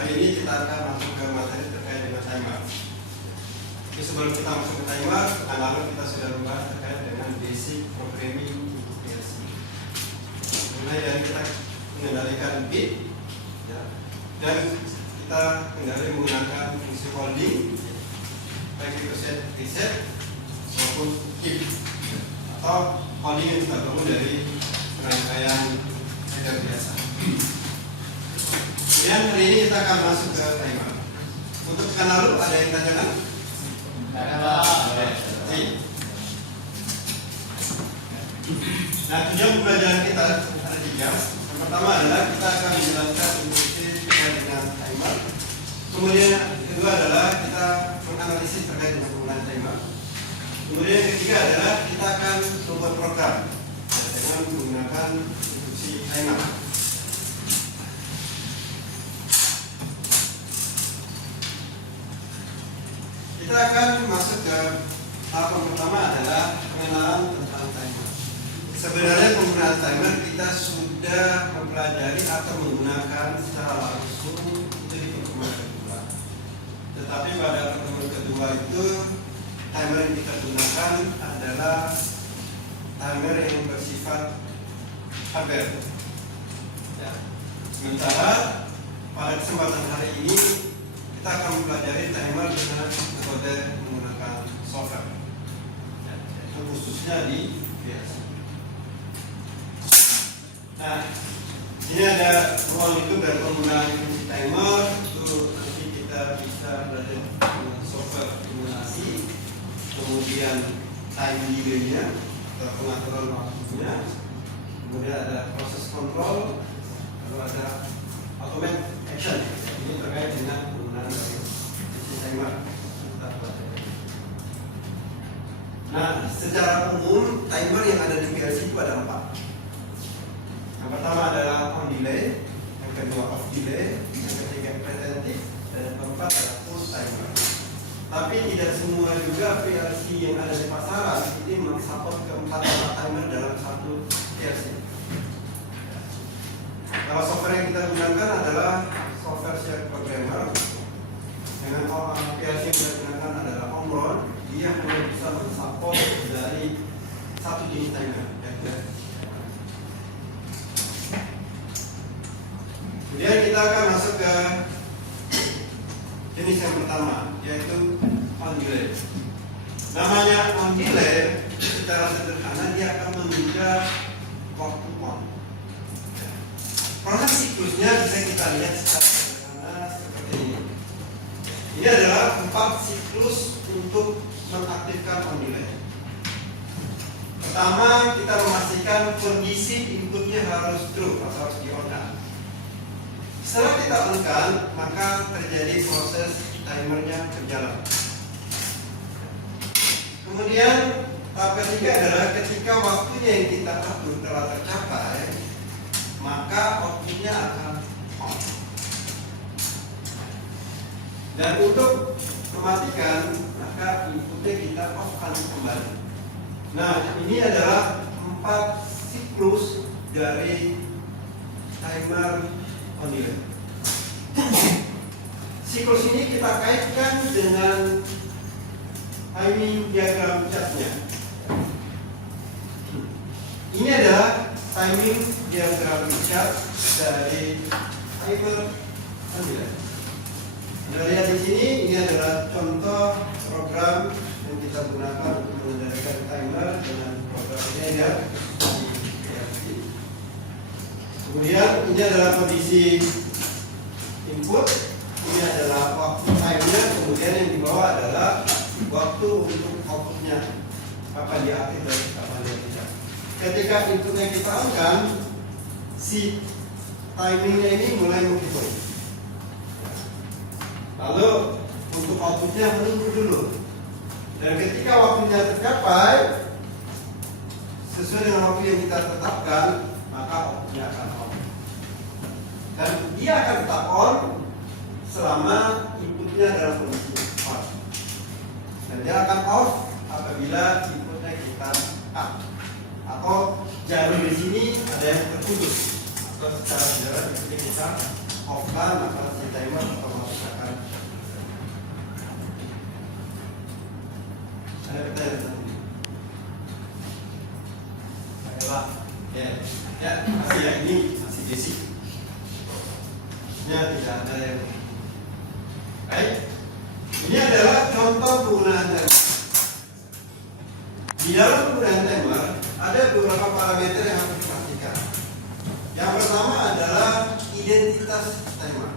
hari ini kita akan masuk ke materi terkait dengan timer. Jadi sebelum kita masuk ke timer, lalu kita sudah membahas terkait dengan basic programming untuk PLC. Mulai dari kita mengendalikan bit, ya, dan kita kendali menggunakan fungsi holding, baik itu set, reset, maupun keep, atau holding yang kita bangun dari rangkaian header biasa. Kemudian hari ini kita akan masuk ke timer. Untuk kenal dulu, ada yang tanyakan? Nah, tujuan pembelajaran kita ada 3. Yang pertama adalah kita akan menjelaskan fungsi terkait dengan timer. Kemudian yang kedua adalah kita menganalisis terkait dengan penggunaan timer. Kemudian yang ketiga adalah kita akan membuat program dengan menggunakan fungsi timer. Kita akan masuk ke tahap yang pertama adalah pengenalan tentang timer. Sebenarnya penggunaan timer kita sudah mempelajari atau menggunakan secara langsung itu di pertemuan kedua. Tetapi pada pertemuan kedua itu timer yang kita gunakan adalah timer yang bersifat hardware. Ya. Sementara pada kesempatan hari ini kita akan mempelajari timer dengan metode menggunakan software, ya, khususnya di PLC. Nah, ini ada ruang itu dari penggunaan fungsi timer. Itu nanti kita bisa belajar dengan software simulasi, kemudian time delay-nya atau pengaturan waktunya, kemudian ada proses kontrol, lalu ada automate action. Ini terkait dengan penggunaan fungsi timer. Nah, secara umum timer yang ada di PLC itu ada 4. Yang pertama adalah on delay, yang kedua off delay, yang ketiga preventive, dan yang keempat adalah push timer. Tapi tidak semua juga PLC yang ada di pasaran ini mensupport keempat timer dalam satu PLC. Kalau software yang kita gunakan adalah software shared programmer. Dengan PLC yang kita gunakan adalah Omron. Dia hanya bisa mensupport dari satu jenis timer. Kemudian kita akan masuk ke jenis yang pertama, yaitu on delay. Namanya on delay secara sederhana dia akan menunda waktu on. Proses siklusnya bisa kita lihat secara sederhana seperti ini. Ini adalah 4 siklus untuk mengaktifkan on delay. Pertama, kita memastikan kondisi inputnya harus true atau harus di-on-kan. Setelah kita on-kan, maka terjadi proses timernya berjalan. Kemudian tahap ketiga adalah ketika waktunya yang kita atur telah tercapai, maka outputnya akan on. Dan untuk mematikan, maka inputnya kita off-kan kembali. Nah, ini adalah 4 siklus dari timer on delay. Siklus ini kita kaitkan dengan timing diagram chartnya. Ini adalah timing diagram chart dari timer on delay. Anda lihat di sini, ini adalah contoh program yang kita gunakan untuk mengendalikan timer dengan program header di PLC. Kemudian ini adalah kondisi input, ini adalah waktu time-nya, kemudian yang di bawah adalah waktu untuk outputnya, kapan dia aktif dan kapan dia tidak. Ketika inputnya kita on-kan, si timingnya ini mulai menghitung. Lalu untuk outputnya menunggu dulu. Dan ketika waktunya tercapai sesuai dengan waktu yang kita tetapkan, maka outputnya akan on. Dan dia akan tetap on selama inputnya dalam kondisi on. Dan dia akan off apabila inputnya kita up. Atau jalur di sini ada yang terputus. Atau secara sederhana kita off-kan, maka si timer otomatis akan. Ada pertanyaan tadi? Ada Pak? Ya, masih ya, ini masih basic. Ya, tidak ada yang. Baik, ini adalah contoh penggunaan timer. Di dalam penggunaan timer ada beberapa parameter yang harus diperhatikan. Yang pertama adalah identitas timer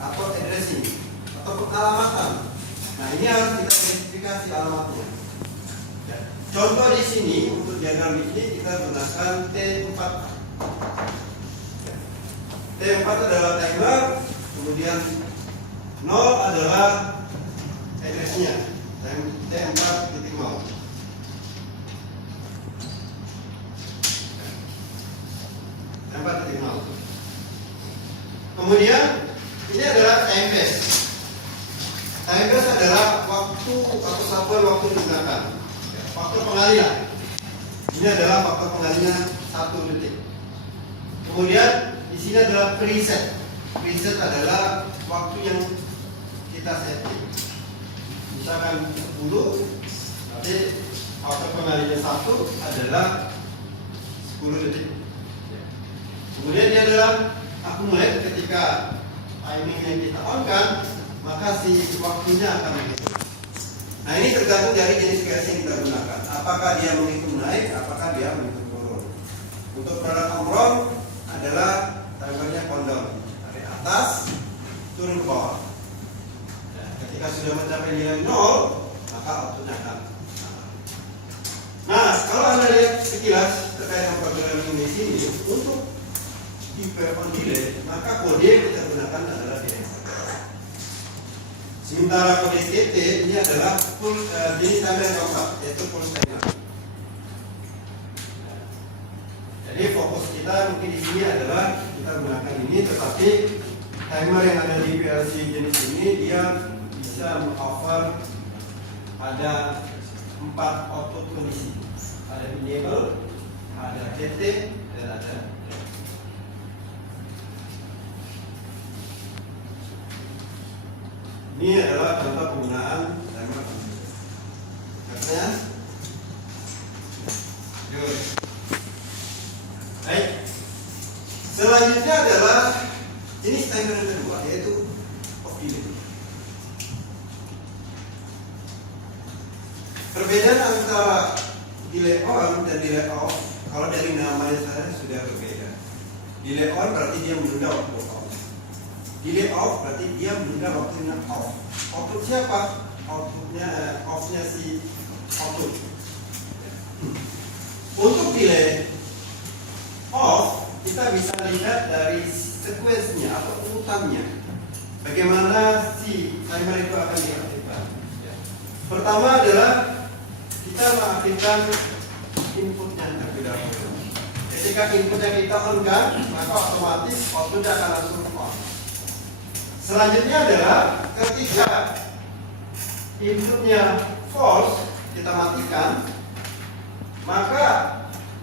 atau addressing atau pengalamatan. Nah, ini harus kita identifikasi alamatnya. Ya. Contoh di sini untuk diagram ini kita gunakan T4. Ya. T4 adalah timer, kemudian 0 adalah addressnya, T4.0. Kemudian ini adalah time base. Time base adalah waktu atau satuan waktu digunakan. Faktor pengalihan. Ini adalah faktor pengalihan 1 detik. Kemudian di sini adalah preset. Preset adalah waktu yang kita setting. Misalkan 10, nanti faktor pengalihan 1 adalah 10 detik. Kemudian dia adalah accumulate ketika timing yang kita on kan, maka si waktunya akan begitu. Nah, ini tergantung dari jenis QS yang kita gunakan. Apakah dia menghitung naik, apakah dia menghitung turun. Untuk produk Omron adalah timernya countdown dari atas turun ke bawah. Ya, ketika sudah mencapai nilai 0, maka outputnya akan. Nah, kalau Anda lihat sekilas terkait dengan programming di sini, untuk tipe on delay, maka kode yang kita gunakan adalah DST. Sementara kode STT ini adalah full jenis timer yang keempat, yaitu full timer. Jadi fokus kita mungkin di sini adalah kita gunakan ini, tetapi timer yang ada di PLC jenis ini dia bisa meng-cover ada 4 output kondisi. Ada enable, ada TT, dan ada. Ini adalah contoh penggunaan timer. Pertanyaan? Good. Baik. Selanjutnya adalah jenis timer yang kedua, yaitu off delay. Perbedaan antara delay on dan delay off, kalau dari namanya saja sudah berbeda. Delay on berarti dia menunda waktu on. Delay off berarti dia menunda waktunya off. Output siapa? Outputnya off-nya si output. Untuk delay off kita bisa lihat dari sekuensinya atau urutannya. Bagaimana si timer itu akan diaktifkan. Pertama adalah kita mengaktifkan inputnya terlebih dahulu. Ketika inputnya kita on kan, maka otomatis outputnya akan langsung on. Selanjutnya adalah ketika inputnya false kita matikan, maka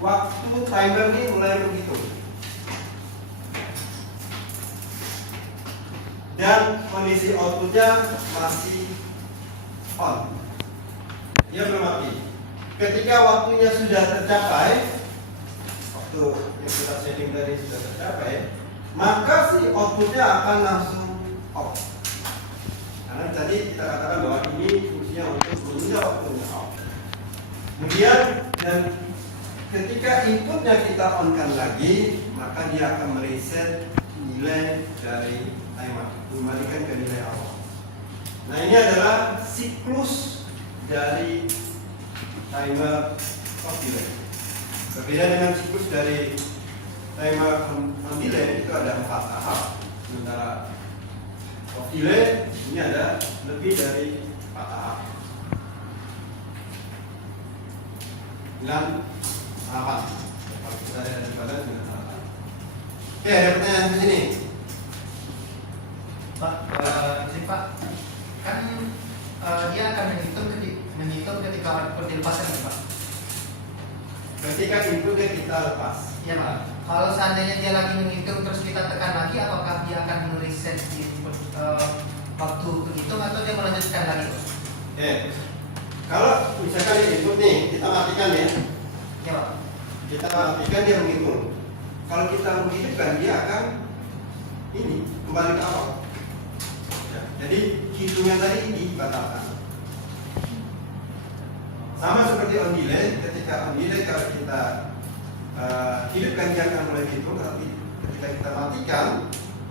waktu timer ini mulai menghitung dan kondisi outputnya masih on, dia belum mati. Ketika waktunya sudah tercapai, waktu yang kita setting tadi sudah tercapai, maka si outputnya akan langsung off. Karena tadi kita katakan bahwa ini fungsinya untuk menunda waktunya off. Kemudian dan ketika inputnya kita on-kan lagi, maka dia akan mereset nilai dari timer, kembalikan ke nilai awal. Nah, ini adalah siklus dari timer off delay. Berbeda dengan siklus dari timer on delay, itu ada 4 tahap. Sementara off delay ini ada lebih dari 4 tahap. Dengan tahapan. Kalau kita lihat dari pada dengan tahapan. Oke, ada pertanyaan di sini. Pak, Pak, kan dia akan menghitung ketika output dilepaskan, Pak. Ketika inputnya kita lepas. Iya, Pak. Kalau seandainya dia lagi menghitung terus kita tekan lagi, mati, apakah dia akan mereset di waktu berhitung atau dia melanjutkan lagi? Oke. Kalau misalkan input nih, kita matikan ya. Ya Pak. Kita matikan, dia menghitung. Kalau kita menghidupkan, dia akan ini kembali ke awal. Ya, jadi hitungan tadi dibatalkan. Sama seperti on delay, ketika on delay kalau kita hidupkan dia akan mulai hitung, tapi ketika kita matikan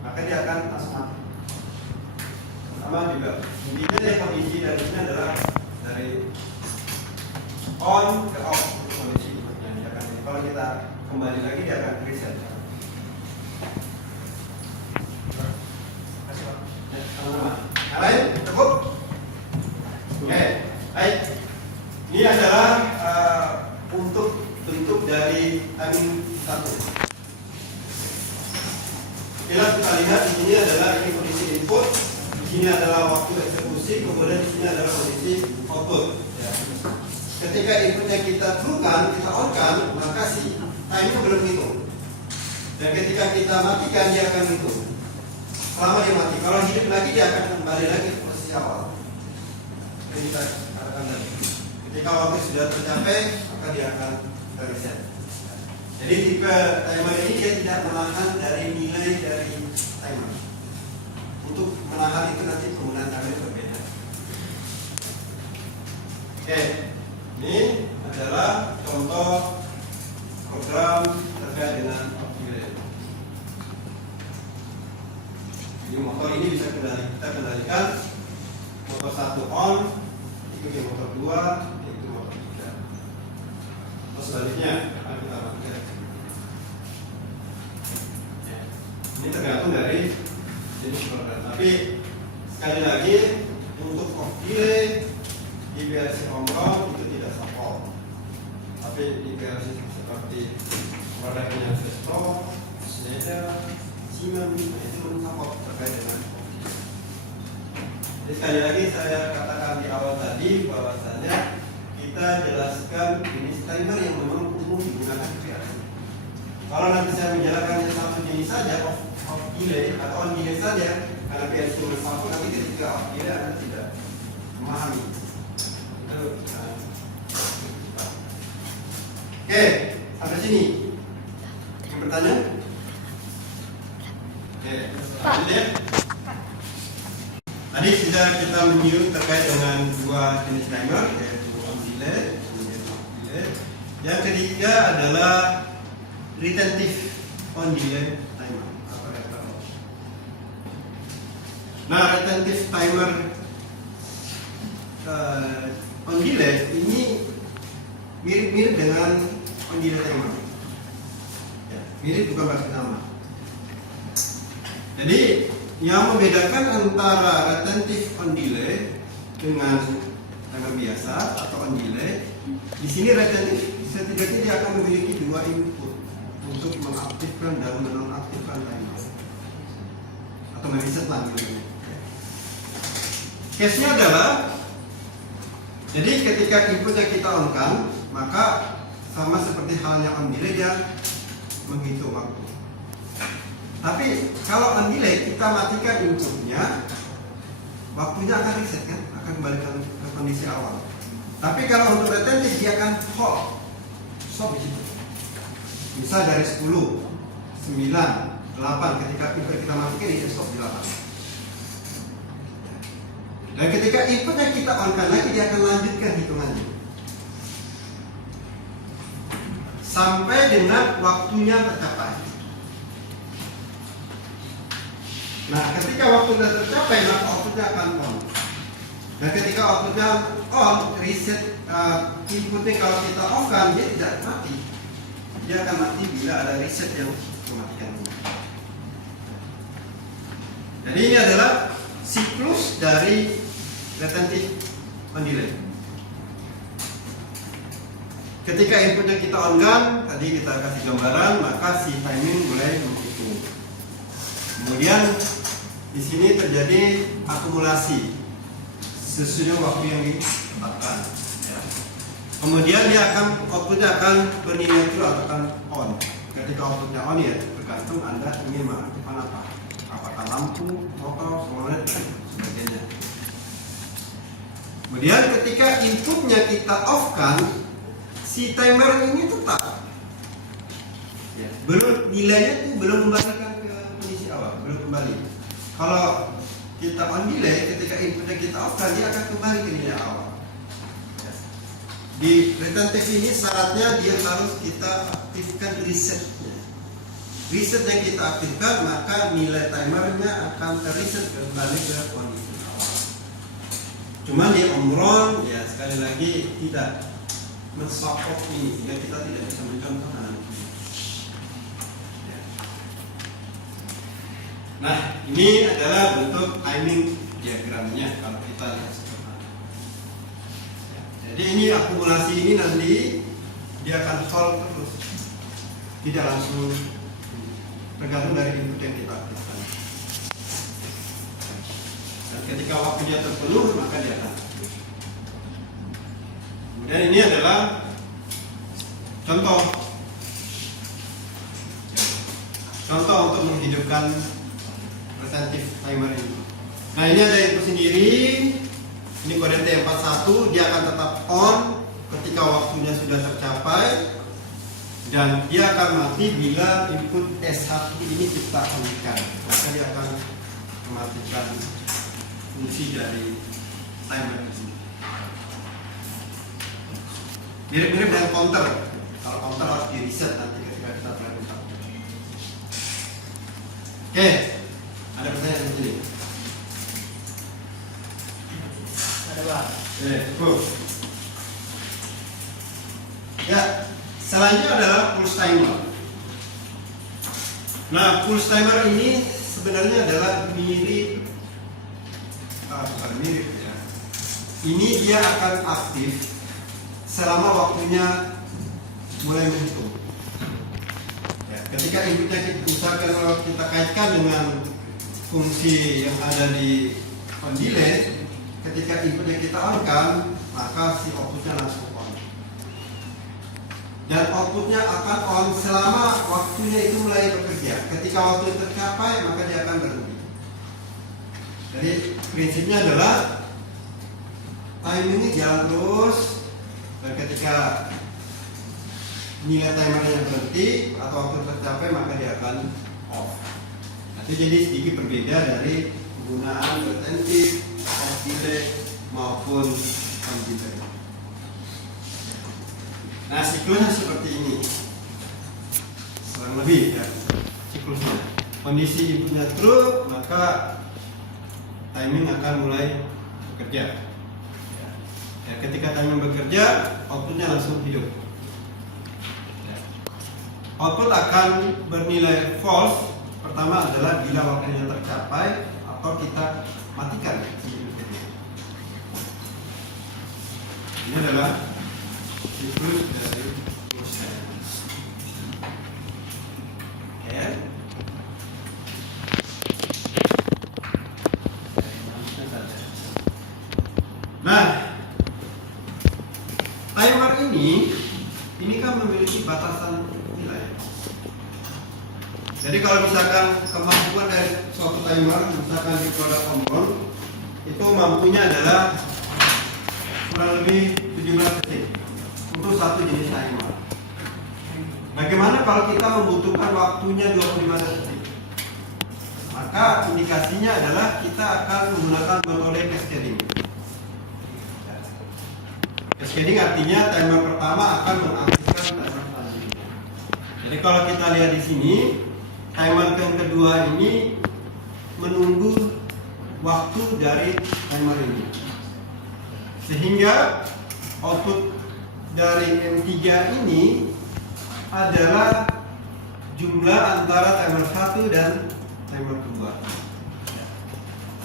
maka dia akan langsung mati. Sama juga intinya kondisi dari sini adalah dari on ke off kondisi. Kalau kita kembali lagi dia akan reset. Sama-sama. Yang lain cukup? Oke, baik. Ini adalah untuk bentuk dari timing 1. Jelas kita lihat di sini adalah ini kondisi input, di sini adalah waktu eksekusi, kemudian di sini adalah kondisi output. Ya. Ketika inputnya kita true-kan, kita on-kan, maka si time-nya belum hitung. Dan ketika kita matikan, dia akan hitung. Selama dia mati, kalau hidup lagi dia akan kembali lagi ke posisi awal. Yang kita katakan tadi. Ketika waktu sudah tercapai, maka dia akan reset. Jadi tipe timer ini dia tidak menahan dari nilai dari timer. Untuk menahan itu nanti penggunaan timer berbeda. Oke, ini adalah contoh program terkait dengan delay. Jadi motor ini bisa kita kendalikan motor 1 on, itu motor 2, itu motor 3. Terus sebaliknya akan kita matikan. Ini tergantung dari jenis program. Tapi sekali lagi untuk off delay di versi on itu tidak support. Tapi di versi seperti produknya Vestor, Schneider, Siemens itu support terkait dengan off delay. Jadi sekali lagi saya katakan di awal tadi bahwasanya kita jelaskan jenis timer yang memang umum digunakan di VRC. Kalau nanti saya menjelaskan satu jenis saja off delay atau on delay saja, karena VRC cuma satu, nanti ketika off delay Anda tidak memahami. Oke, sampai sini. Yang bertanya? Oke, lanjut ya. Tadi sudah kita menyinggung terkait dengan dua jenis timer, yaitu on delay, kemudian off delay. Yang ketiga adalah retentive on delay timer atau RTO. Nah, retentive timer on delay ini mirip-mirip dengan on delay timer. Ya, mirip bukan pasti sama. Jadi yang membedakan antara retentive on delay dengan timer biasa atau on delay, di sini retentive setidaknya dia akan memiliki dua input untuk mengaktifkan dan menonaktifkan timer atau mereset lagi. Case-nya adalah, jadi ketika inputnya kita on-kan, maka sama seperti halnya on delay dia menghitung waktu. Tapi kalau on delay kita matikan inputnya, waktunya akan reset kan, akan kembali ke kondisi awal. Tapi kalau untuk retentive dia akan hold, stop di situ. Misal dari 10, 9, 8, ketika input kita matikan dia stop di 8. Dan ketika inputnya kita on-kan lagi, dia akan lanjutkan hitungannya sampai dengan waktunya tercapai. Nah, ketika waktunya tercapai, maka outputnya akan on. Dan ketika outputnya on, reset inputnya kalau kita off-kan, dia tidak mati. Dia akan mati bila ada reset yang mematikan. Jadi ini adalah siklus dari retentive on delay. Ketika inputnya kita on-kan, tadi kita kasih gambaran, maka si timing mulai menghitung. Kemudian di sini terjadi akumulasi sesudah waktu yang ditetapkan. Ya. Kemudian dia akan outputnya akan bernilai true atau akan on. Ketika outputnya on ya tergantung Anda ingin mengaktifkan apa, apakah lampu, motor, semuanya dan sebagainya. Kemudian ketika inputnya kita off kan, si timer ini tetap ya, belum, nilainya itu belum kembalikan ke kondisi awal, belum kembali. Kalau kita on delay, ketika inputnya kita off kan, dia akan kembali ke nilai awal. Di retentif ini syaratnya dia harus kita aktifkan resetnya. Reset yang kita aktifkan, maka nilai timernya akan terreset kembali ke kondisi awal. Cuman di omron ya sekali lagi tidak mensupport ini, sehingga kita tidak bisa mencontohkan. Nah, ini adalah bentuk timing diagramnya kalau kita lihat seperti ini. Jadi ini akumulasi ini nanti dia akan hold terus, tidak langsung, tergantung dari input yang kita aktifkan. Dan ketika waktunya terpenuh maka dia akan. Kemudian ini adalah contoh untuk menghidupkan retentif timer ini. Nah, ini ada input sendiri. Ini kode T41, dia akan tetap on ketika waktunya sudah tercapai, dan dia akan mati bila input S1 ini kita hentikan, maka dia akan mematikan fungsi dari timer ini. Mirip-mirip dengan counter. Kalau counter harus di reset nanti ketika kita melakukan. Oke, ada pertanyaan di sini? Cukup. Ya, selanjutnya adalah pulse timer. Nah, pulse timer ini sebenarnya adalah mirip, bukan mirip ya. Ini dia akan aktif selama waktunya mulai menghitung. Ya, ketika inputnya misalkan kalau kita kaitkan dengan fungsi yang ada di on delay, ketika inputnya kita on kan, maka si outputnya langsung on. Dan outputnya akan on selama waktunya itu mulai bekerja. Ketika waktu tercapai, maka dia akan berhenti. Jadi prinsipnya adalah timing ini jalan terus, dan ketika nilai timernya berhenti atau waktu tercapai, maka dia akan off. Nanti jadi sedikit berbeda dari penggunaan retentif, off delay maupun on delay. Nah, siklusnya seperti ini, kurang lebih ya siklusnya. Kondisi inputnya true, maka timing akan mulai bekerja. Ya, ketika timing bekerja, outputnya langsung hidup. Ya. Output akan bernilai false. Pertama adalah bila waktunya tercapai atau kita matikan. Ini adalah siklus dari proses. Ya. Nah, timer ini kan memiliki batasan nilai. Jadi kalau misalkan kemampuan dari suatu timer, misalkan di produk omron, itu mampunya adalah kurang lebih 17 detik untuk satu jenis timer. Bagaimana kalau kita membutuhkan waktunya 25 detik? Maka indikasinya adalah kita akan menggunakan metode cascading. Cascading artinya timer pertama akan mengaktifkan timer selanjutnya. Jadi kalau kita lihat di sini, timer yang kedua ini menunggu waktu dari timer ini, sehingga output dari M3 ini adalah jumlah antara timer 1 dan timer 2.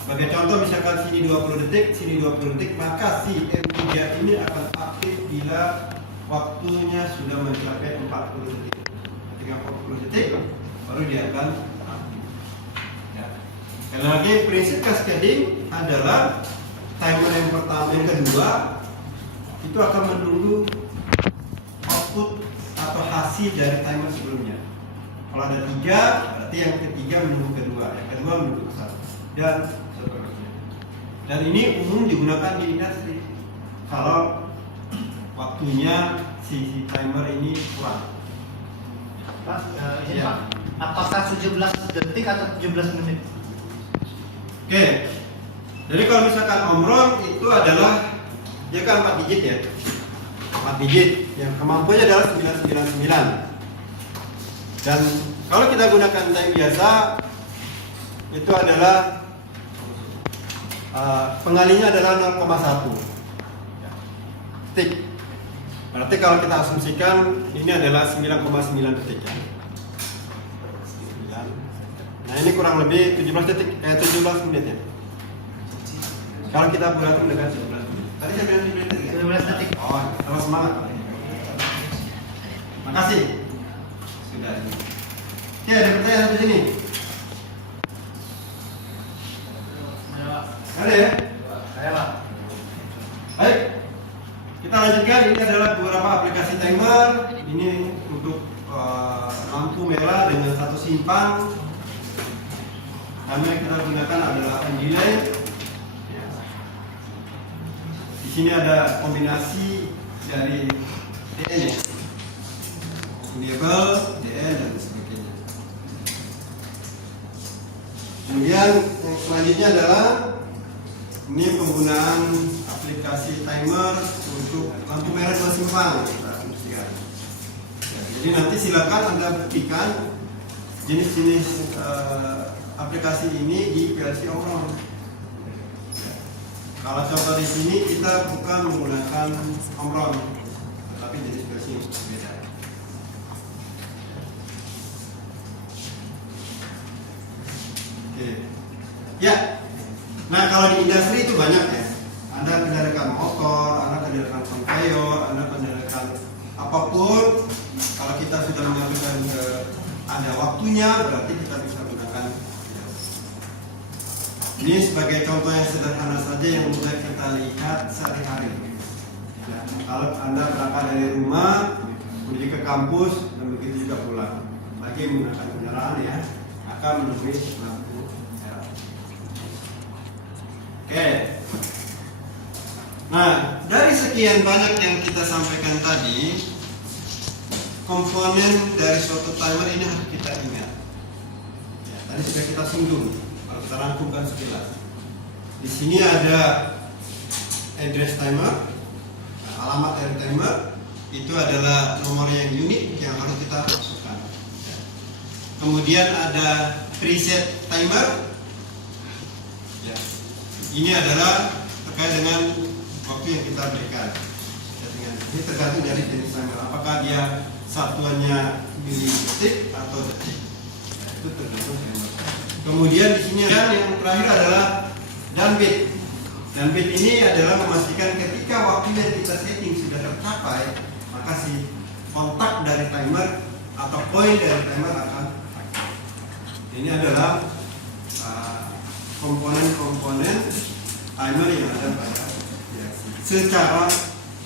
Sebagai contoh, misalkan sini 20 detik, sini 20 detik, maka si M3 ini akan aktif bila waktunya sudah mencapai 40 detik. Ketika 40 detik, baru dia akan aktif. Ya. Sekali lagi, prinsip cascading adalah timer yang pertama, yang kedua itu akan menunggu output atau hasil dari timer sebelumnya. Kalau ada 3, berarti yang ketiga menunggu kedua, yang kedua menunggu ke satu, dan seterusnya. Dan ini umum digunakan di industri. Kalau waktunya si timer ini kurang. Pak, izin Ya. Pak, apakah 17 detik atau 17 menit? Oke. Jadi kalau misalkan omron itu adalah dia kan 4 digit ya. 4 digit yang kemampuannya adalah 999. Dan kalau kita gunakan time biasa itu adalah pengalinya adalah 0,1 detik. Berarti kalau kita asumsikan ini adalah 9,9 detik ya. Nah ini kurang lebih 17 menit ya. Kalau kita bulatkan dengan 17 menit. Tadi saya bilang 17 detik. 17 detik. Oh, terus semangat. Makasih. Sudah. Oke, ada pertanyaan sampai sini. Ada ya? Saya Pak. Baik. Kita lanjutkan. Ini adalah beberapa aplikasi timer. Ini untuk lampu merah dengan satu simpang. Kami yang kita gunakan adalah delay. Di sini ada kombinasi dari DN ya, enable, DN dan sebagainya. Kemudian yang selanjutnya adalah ini penggunaan aplikasi timer untuk lampu merah dua simpang. Jadi nanti silakan Anda buktikan jenis-jenis aplikasi ini di PLC Omron. Kalau contoh di sini kita bukan menggunakan Omron, tetapi jenis PLC yang berbeda. Oke. Ya. Nah kalau di industri itu banyak ya. Anda kendalikan motor, Anda kendalikan conveyor, Anda kendalikan apapun. Kalau kita sudah mengajukan ke ada waktunya, berarti kita bisa gunakan. Ini sebagai contoh yang sederhana saja yang mudah kita lihat sehari-hari. Nah, kalau Anda berangkat dari rumah menuju ke kampus dan begitu juga pulang, lagi menggunakan kendaraan ya, akan menemui lampu merah. Oke. Nah, dari sekian banyak yang kita sampaikan tadi, komponen dari suatu timer ini harus kita ingat. Ya, tadi sudah kita singgung. Kalau kita rangkumkan sekilas, di sini ada address timer, nah, alamat dari timer itu adalah nomor yang unik yang harus kita masukkan. Ya. Kemudian ada preset timer. Ya. Ini adalah terkait dengan waktu yang kita berikan. Ini tergantung dari jenis timer. Apakah dia satuannya milidetik atau detik? Ya, itu tergantung timer. Kemudian di sini yang terakhir adalah down bit. Down bit ini adalah memastikan ketika waktu yang kita setting sudah tercapai, maka si kontak dari timer atau poin dari timer akan aktif. Ini adalah komponen-komponen timer yang ada pada secara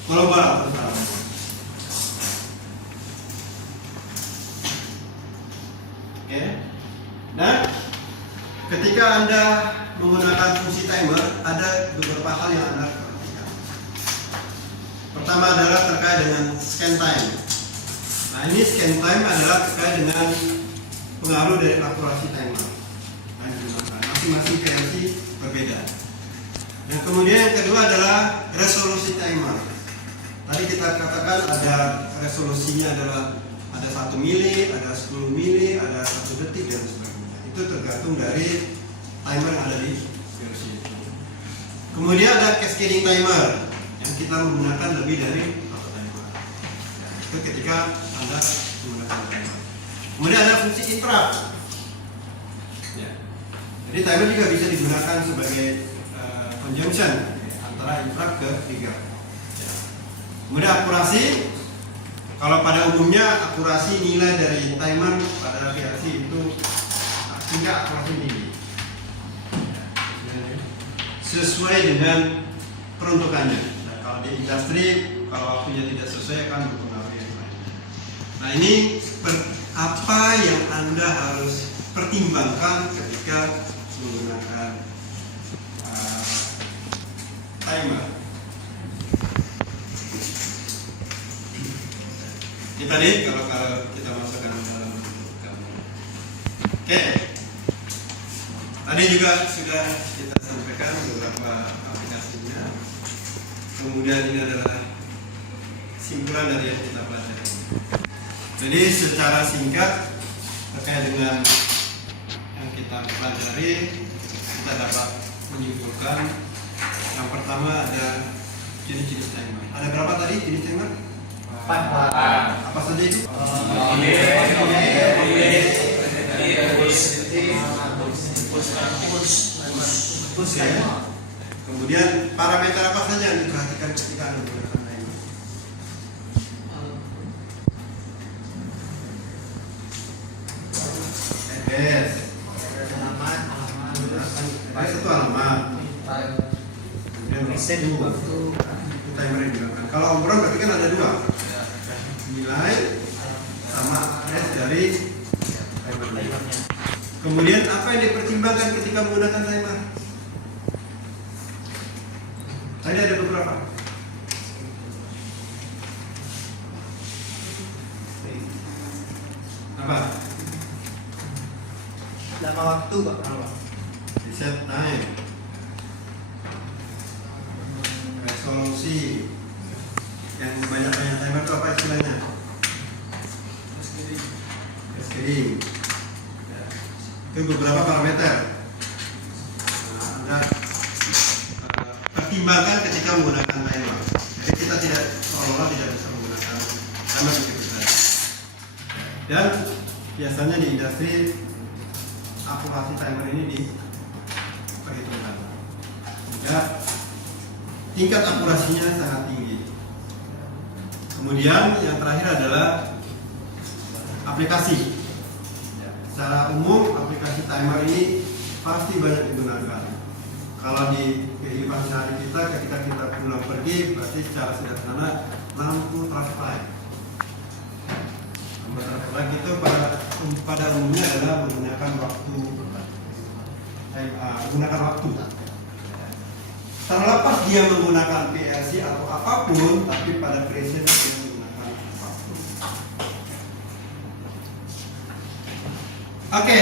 global atau secara umum. Oke. Nah, ketika Anda menggunakan fungsi timer, ada beberapa hal yang Anda perhatikan. Pertama adalah terkait dengan scan time. Nah, ini scan time adalah terkait dengan pengaruh dari akurasi timer. Nah, masing-masing PLC berbeda. Yang kemudian yang kedua adalah resolusi timer. Tadi kita katakan ada resolusinya adalah ada 1 mili, ada 10 mili, ada 1 detik dan sebagainya. Itu tergantung dari timer yang ada di PLC itu. Kemudian ada cascading timer yang kita menggunakan lebih dari satu timer. Ya, itu ketika Anda menggunakan timer. Kemudian ada fungsi interrupt. Ya. Jadi timer juga bisa digunakan sebagai conjunction antara interrupt ke trigger. Ya. Kemudian akurasi. Kalau pada umumnya akurasi nilai dari timer pada PLC itu tidak akurasi tinggi. Sesuai dengan peruntukannya. Nah, kalau di industri, kalau waktunya tidak sesuai akan berpengaruh yang lain. Nah ini apa yang Anda harus pertimbangkan ketika menggunakan timer. Ini tadi kalau kita masukkan dalam gambar. Oke. Tadi juga sudah kita sampaikan beberapa aplikasinya. Kemudian ini adalah simpulan dari yang kita pelajari. Jadi secara singkat terkait dengan yang kita pelajari, kita dapat menyimpulkan yang pertama ada jenis-jenis timer. Ada berapa tadi jenis timer? 4. Apa saja itu? Kemudian parameter apa saja yang diperhatikan ketika Anda menggunakan timer? FPS. Alamat. FPS itu alamat. Kemudian Reset waktu. Timer yang digunakan. Kalau omron berarti kan ada dua. Nilai sama S dari timer. Kemudian apa yang dipertimbangkan ketika menggunakan timer? Tadi ada beberapa. Apa? Lama waktu, Pak. Reset time. Resolusi. Yang banyak-banyak timer itu apa istilahnya? Cascading. Itu beberapa parameter. Anda pertimbangkan ketika menggunakan timer. Jadi kita tidak seolah-olah tidak bisa menggunakan timer begitu saja. Dan biasanya di industri akurasi timer ini diperhitungkan. Ya, tingkat akurasinya sangat tinggi. Kemudian yang terakhir adalah aplikasi. Secara umum aplikasi timer ini pasti banyak digunakan. Kalau di kehidupan sehari kita, ketika kita pulang pergi, berarti secara sederhana lampu traffic light. Lampu traffic light itu pada umumnya adalah menggunakan waktu. Terlepas dia menggunakan PLC atau apapun, tapi pada prinsip dia menggunakan apapun. Oke,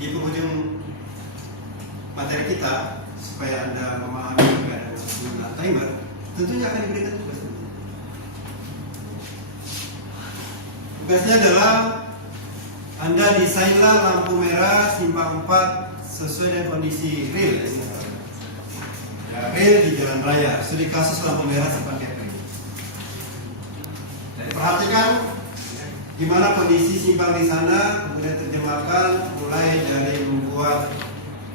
di penghujung materi kita, supaya Anda memahami keadaan menggunakan timer, tentunya akan diberikan tugas. Tugasnya adalah Anda desainlah lampu merah simpang 4 sesuai dengan kondisi real. Ya, real di jalan raya. Studi kasus lampu merah simpang Kepri. Perhatikan gimana kondisi simpang di sana, kemudian terjemahkan mulai dari membuat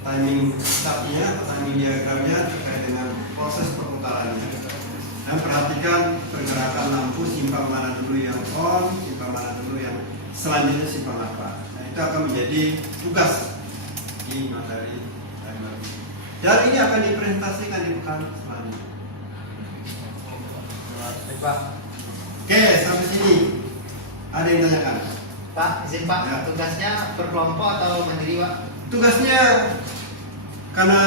timing chartnya atau timing diagramnya terkait dengan proses perputarannya. Dan perhatikan pergerakan lampu simpang mana dulu yang on, simpang mana dulu yang selanjutnya simpang apa. Nah, itu akan menjadi tugas di materi timer. Dan ini akan dipresentasikan di pekan selanjutnya. Pak. Oke, sampai sini. Ada yang tanyakan? Pak, izin Pak, Ya. tugasnya berkelompok atau mandiri, Pak? Tugasnya karena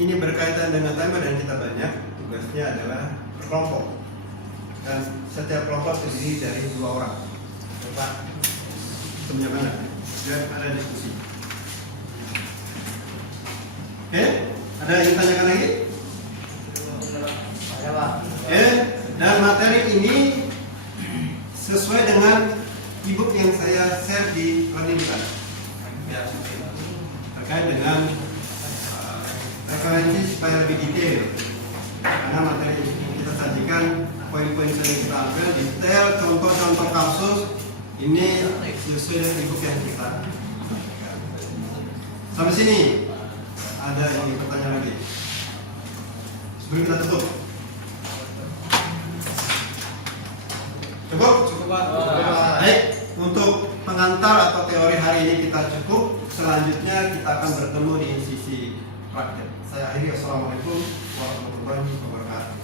ini berkaitan dengan timer dan kita banyak, tugasnya adalah berkelompok. Dan setiap kelompok terdiri dari 2 orang. Pak. Semuanya mana? Biar ada diskusi. Oke, ada yang tanyakan lagi? Ada, Pak. Oke, dan materi ini sesuai dengan e-book yang saya share di learning plan. Ya, terkait dengan referensi supaya lebih detail. Karena materi yang kita sajikan, poin-poin yang kita ambil detail, contoh-contoh kasus ini sesuai dengan e-book yang kita. Sampai sini ada yang ingin bertanya lagi? Sebelum kita tutup. Cukup? Cukup, Pak. Baik, untuk pengantar atau teori hari ini kita cukup. Selanjutnya kita akan bertemu di sisi praktek. Saya akhiri. Assalamualaikum warahmatullahi wabarakatuh.